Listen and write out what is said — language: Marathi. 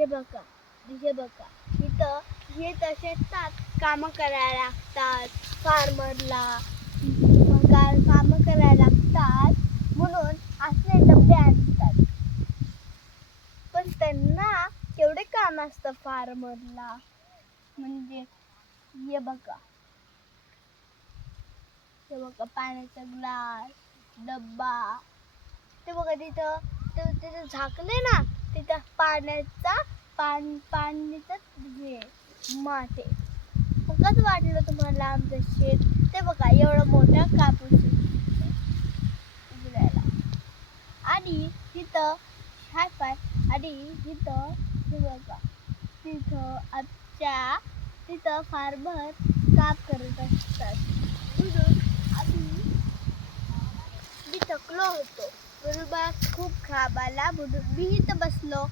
हे बघा इथं हे तसे कामं करायला लागतात फार्मरला. कामं करायला लागतात म्हणून असले डबे आणतात. पण त्यांना केवढे काम असतं फार्मरला. म्हणजे हे बघा पाण्याचा ग्लास, डब्बा. ते बघा तिथं झाकले ना, तिथं पाण्याचं हे माठ आहे. कसं वाटलं तुम्हाला आमचं शेत? ते बघा एवढा मोठा कापूस उगलायला. आणि तिथं हे बघा तिथं फार्मर काम करत असतात. म्हणून मी थकलो होतो म्हणून मला खूप घाम आला म्हणून मी इथं बसलो.